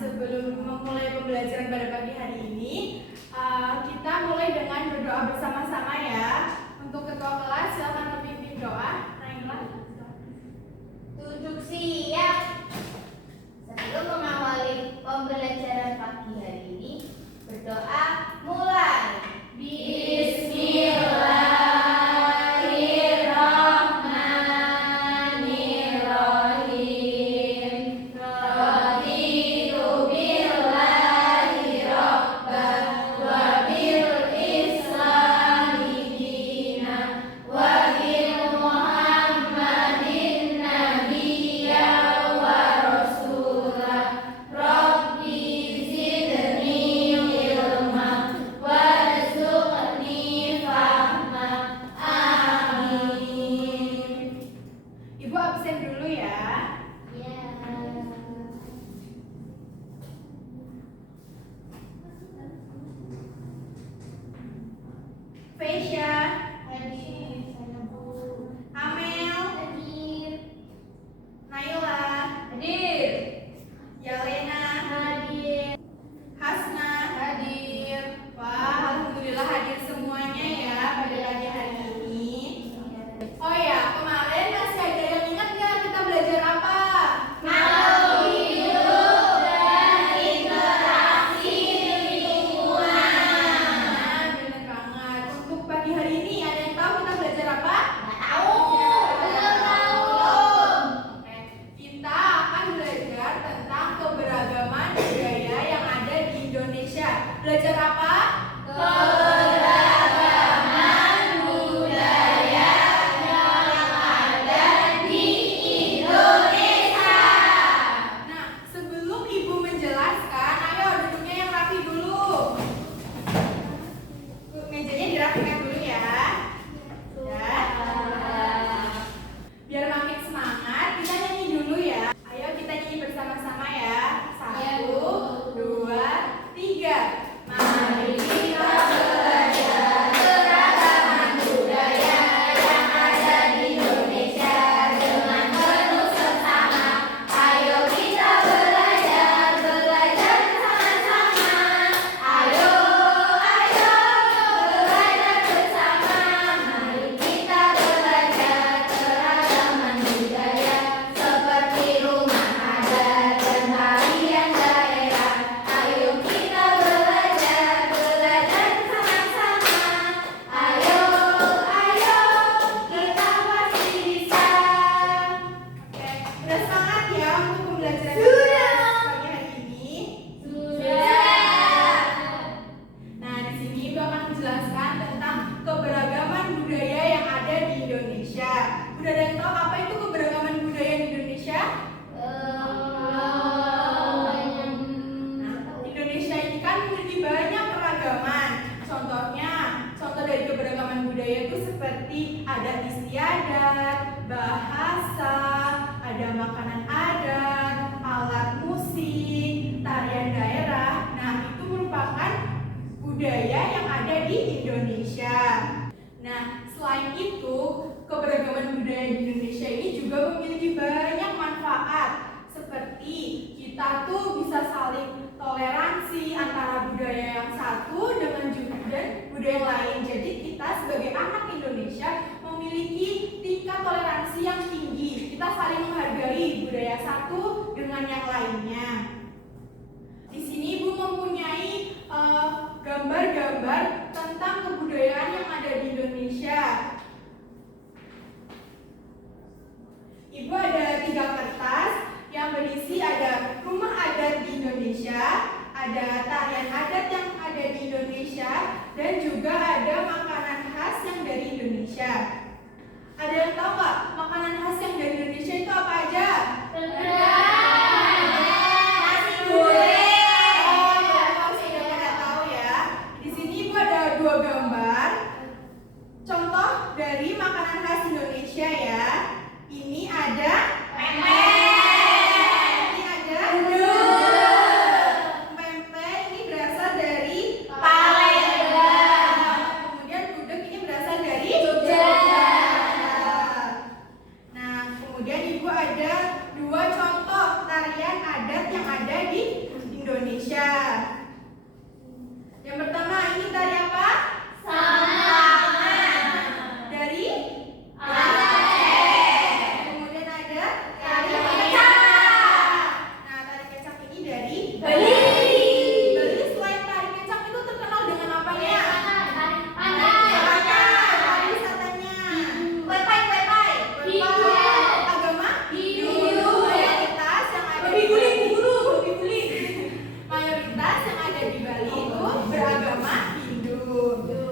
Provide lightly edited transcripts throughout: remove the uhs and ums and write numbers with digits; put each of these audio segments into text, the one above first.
Sebelum memulai pembelajaran pada pagi hari ini, kita mulai dengan berdoa bersama-sama ya. Untuk ketua kelas, silakan memimpin doa. Naila. Duduk siap. Sebelum mengawali pembelajaran pagi hari ini, berdoa mulai. Ibu absen dulu ya. Fesya, Amel, Naila, Hadir. Yalena, Hadir. Hasna, hadir. Wah, alhamdulillah hadir semuanya ya pada pagi hari ini. Oh ya, kemarin masih ada yang ingat nggak kita belajar apa? Makhluk hidup dan interaksi lingkungan. Nah, bener banget. Untuk pagi hari ini ada yang tahu kita belajar apa? Belum tahu. Oke, kita akan belajar tentang keberagaman budaya yang ada di Indonesia. Belajar apa? Keberagaman budaya yang ada di Indonesia. Nah, sebelum Ibu menjelaskan, ayo duduknya yang rapi dulu. Mejanya dirapikan dulu ya. Ya. Biar makin semangat, kita nyanyi dulu ya. Ayo kita nyanyi bersama-sama ya. 1, 2, 3. Mari kita belajar keragaman budaya yang ada di Indonesia dengan penuh seksama. Ayo kita belajar bersama-sama. Ayo belajar bersama. Mari kita belajar keragaman budaya seperti rumah adat dan tarian daerah. Ayo kita belajar bersama-sama. Ayo kita pasti bisa. Oke, udah semangat ya untuk pembelajaran pagi hari ini? Sudah. Nah, di sini Ibu akan menjelaskan tentang keberagaman budaya yang ada di Indonesia. Udah ada yang tahu apa itu keberagaman budaya di Indonesia? Nah, Indonesia ini kan memiliki banyak keragaman. Contoh dari keberagaman budaya itu seperti adat istiadat, bahasa, ada makanan adat, alat musik, tarian daerah. Nah, itu merupakan budaya yang ada di Indonesia. Nah, selain itu, keberagaman budaya di Indonesia ini juga memiliki banyak manfaat. Seperti kita tuh bisa saling toleransi antara budaya yang satu dengan juga budaya yang lain. Jadi kita sebagai anak Indonesia memiliki tingkat toleransi yang tinggi. Kita saling menghargai budaya satu dengan yang lainnya. Di sini Ibu mempunyai gambar-gambar tentang kebudayaan yang ada di Indonesia. Ibu ada 3 kertas yang berisi ada rumah adat di Indonesia, ada tarian adat yang ada di Indonesia, dan juga ada makanan khas yang dari Indonesia. Ada yang tahu nggak makanan khas kemudian Ibu ada 2 contoh tarian adat yang ada di Indonesia. Yang pertama, ini tari apa? Dari Aceh. Kemudian ada tari kecak. Nah, tari kecak ini dari Bali. Bali selain tari kecak itu terkenal dengan apanya? Pariwisatanya. Agama Hindu. Mayoritas yang ada di Bali. Mayoritas yang ada di Bali itu beragama Hindu.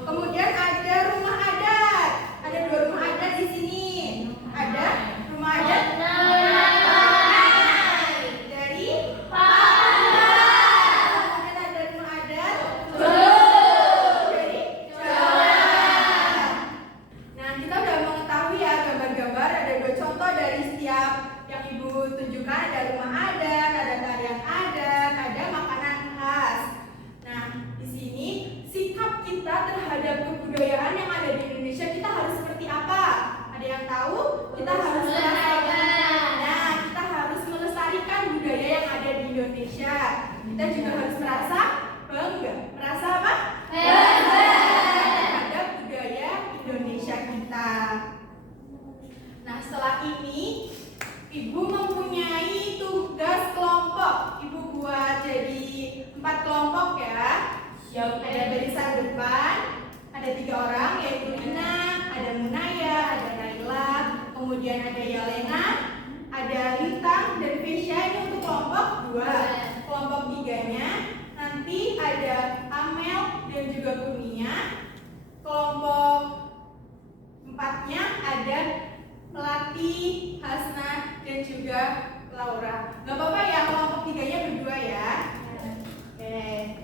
Kemudian ada rumah adat. Ada 2 rumah adat di sini. Ada rumah adat dari kemudian ada rumah adat dari Jawa. Nah, kita udah mengetahui ya gambar-gambar, ada 2 contoh dari setiap yang Ibu tunjukkan. Ada rumah adat, ada tarian adat, ada makanan khas. Nah, di sini sikap kita terhadap kebudayaan yang ada di Indonesia, kita harus seperti apa? Ada yang tahu? Kita harus Nah, kita harus melestarikan budaya yang ada di Indonesia. Kita juga harus merasa bangga. Merasa apa? Terhadap budaya Indonesia kita. Nah, setelah ini Ibu mempunyai tugas kelompok. Ibu buat jadi 4 kelompok ya. Ada barisan depan, ada 3 orang, yaitu Rina, ada Munaya, ada Naila, kemudian ada Yalena, ada Lintang dan Vesya. Ini untuk kelompok 2. Kelompok 3-nya nanti ada Amel dan juga Kurnia. Kelompok 4-nya ada Melati, Hasna dan juga Laura. Gak apa-apa ya, kelompok 3-nya berdua ya. Oke.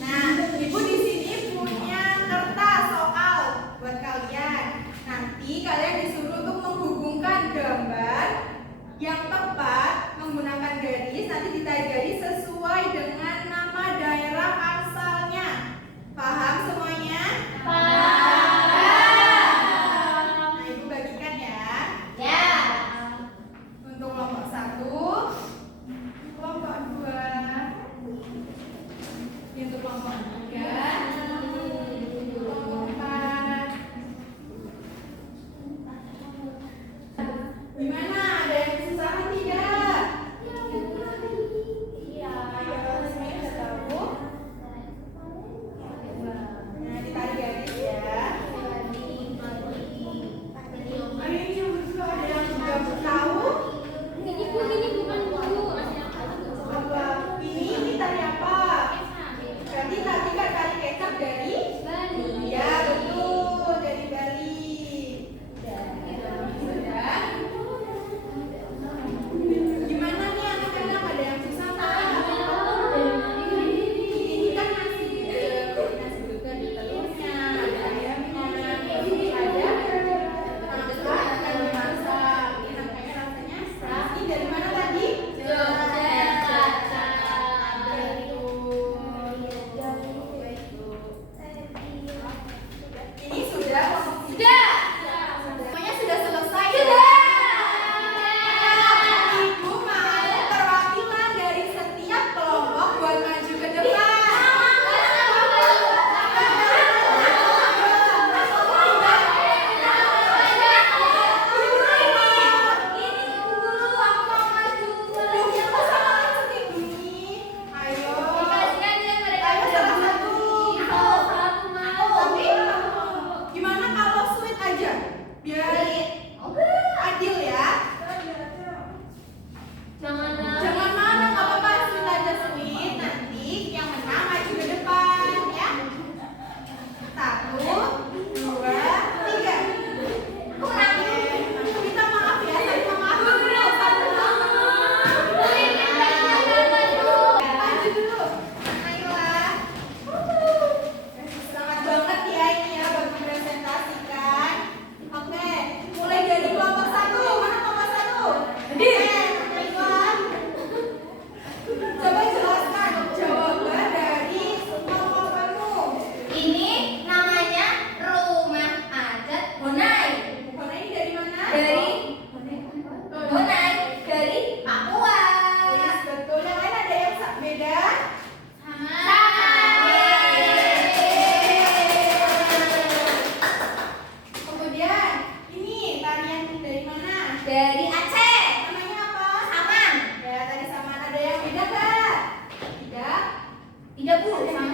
Nah, Ibu di sini punya kertas soal buat kalian. Nanti kalian disuruh untuk menghubungkan gambar yang tepat menggunakan garis. Nanti ditarik garis sesuai dengan nama daerah asalnya. Paham semuanya? Nah, Ibu bagikan ya. Untuk kelompok 1, kelompok 2, untuk kelompok 3, kelompok 4. Gimana? Ada yang kesusahan tidak? Ayo, semuanya sudah tahu? Nah, ditarik garis ya. Ayo, ini yang berdua ada yang sudah tahu? Apa? Ini tari apa? Berarti tadi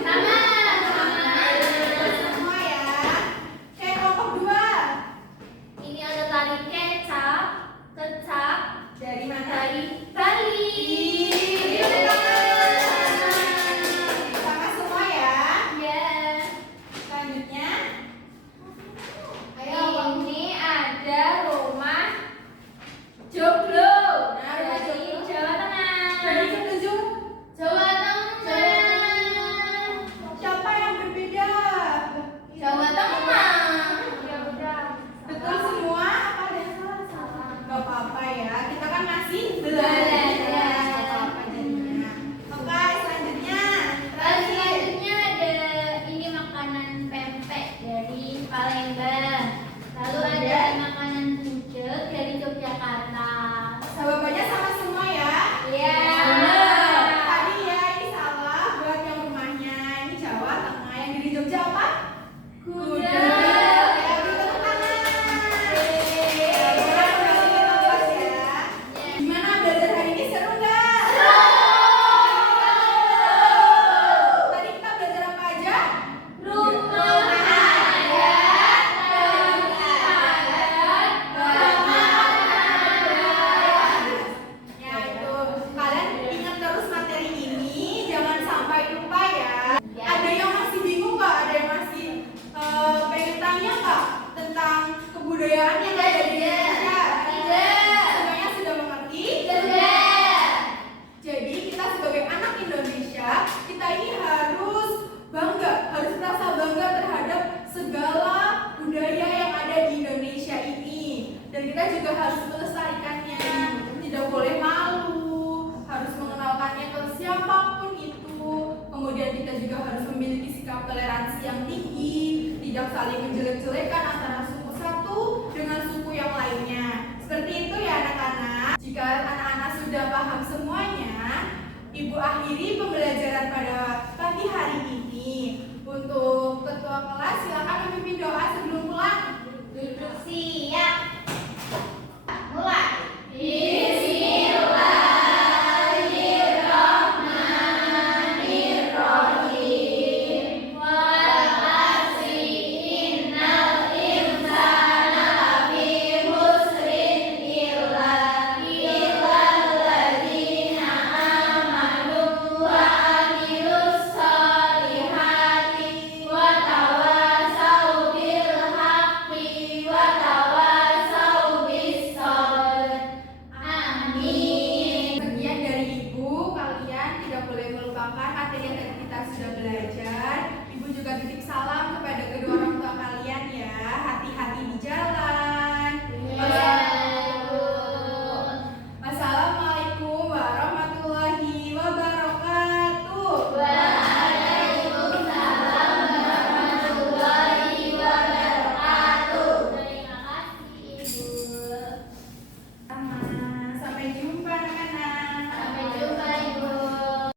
Sama. Semua ya. Oke, kelompok 2. Ini ada tari kecap, kecap Dari mana? dari Bali. Sama semua ya. Ya. Selanjutnya. Ini ada rumah joglo Nah, rumah dari joglo. Jawa Tengah. Dari ketujuh. Jawa Tengah. Siapa yang berbeda? Jawa Tengah. Ya udah. Betul semua? Apa ada yang salah? Salah. Gak apa-apa ya. Kita kan masih Belajar. belajar. Gak apa-apa jadinya. Oke, selanjutnya. Selanjutnya ada ini makanan pempek dari Palembang. Lalu ada makanan buncit dari Yogyakarta. Jawabannya sama semua ya. Iya. Tadi ya ini salah buat yang rumahnya. Ini Jawa Tengah. Yang di Jogja apa? Kuda. Ya, beri tepuk tangan. Ya. Gimana belajar hari ini, seru nggak? Tadi kita belajar apa aja? Rumah Ya itu, kalian ingat terus materi ini, jangan sampai lupa ya. Ada yang masih bingung nggak? Ada yang masih pengen tanya nggak tentang kebudayaan yang ada di Indonesia? Tidak. Semuanya sudah mengerti? Jadi kita sebagai anak Indonesia, kita ini harus bangga, harus merasa bangga terhadap segala budaya yang ada di Indonesia ini. Dan kita juga harus melestarikannya, tidak boleh malu, harus mengenalkannya ke siapapun itu. Kemudian kita juga harus memiliki sikap toleransi yang tinggi, tidak saling menjelek-jelekan antara suku satu dengan suku yang lainnya. Seperti itu ya anak-anak. Jika anak-anak sudah paham semuanya, Ibu akhiri pembelajaran pada pagi hari ini. Untuk ketua kelas silakan memimpin doa sebelum pulang. Duduk siap. Mulai. Bismillahirrahmanirrahim. Wal asri innal insana lafi khusrin illa alladzina amanu wa amilus solihati wa tawasau bil haqqi wa tawasau bis sabr. Amin. Sekian dari Ibu, kalian tidak boleh melupakan materi yang tadi kita sudah belajar. Ibu juga titip salam